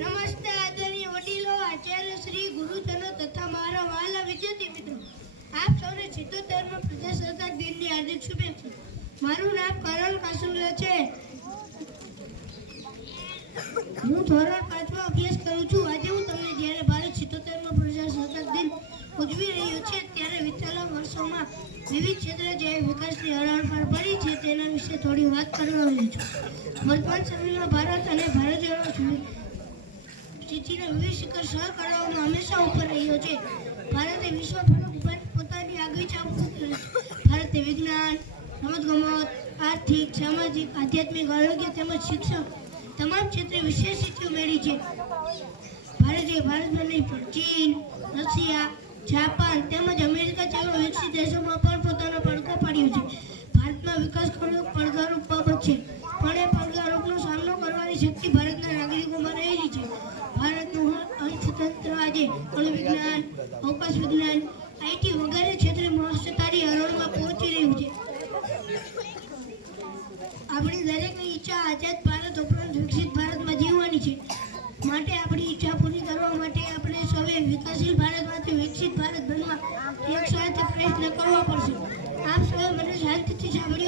નમસ્તે આદરણીય વડીલો, આચાર્ય શ્રી, ગુરુજનો તથા મારા વહાલા વિદ્યાર્થી મિત્રો, આપ સૌને 77મા પ્રજાસત્તાક દિનની હાર્દિક શુભેચ્છા. મારું નામ કરણ કાસુલા છે. હું ધોરણ 5માં અભ્યાસ કરું છું. આજે હું તમને જ્યારે ભારત 77મા પ્રજાસત્તાક દિન ઉજવી રહ્યો છે ત્યારે વિતેલા વર્ષોમાં વિવિધ ક્ષેત્રે જે વિકાસની હરણફાળ પડી છે તેના વિશે થોડી વાત કરવા માંગુ છું. વર્તમાન સમયમાં ભારત અને ભારતીયોનો સ્થિતિને વિવિધ શિખર સર કરવામાં હંમેશા ઉપર રહ્યો છે. ભારતે વિશ્વ ફલક પોતાની આગવી છાપ મૂકી છે. ભારતે વિજ્ઞાન, રમતગમત, આર્થિક, સામાજિક, આધ્યાત્મિક, આરોગ્ય તેમજ શિક્ષણ તમામ ક્ષેત્રે વિશેષ સિદ્ધિઓ મેળવી છે. ભારતમાં નહીં પણ ચીન, રશિયા, જાપાન તેમજ અમેરિકા જેવા વિકસિત દેશોમાં પણ પોતાનો પડઘો પાડ્યો છે. ભારતમાં વિકાસ કરવો પડકારરૂપ બાબત છે, પણ એ પડકારોનો સામનો કરવાની શક્તિ ભારતના નાગરિકોમાં રહેલી છે. ભારતનું અર્થતંત્ર આજે અણુવિજ્ઞાન, અવકાશ વિજ્ઞાન, આઈટી વગેરે ક્ષેત્રે મહત્વની હરોળમાં પહોંચી રહ્યું છે. આપણી દરેકની ઈચ્છા આઝાદ ભારત ઉપરાંત વિકસિત ભારતમાં જીવવાની છે. માટે આપણી ઈચ્છા પૂરી કરવા માટે આપણે સૌએ વિકાસશીલ ભારતમાંથી વિકસિત ભારત બનવા એક સાથે પ્રયત્ન કરવો પડશે. આપ સૌએ મને શાંતિથી સાંભળી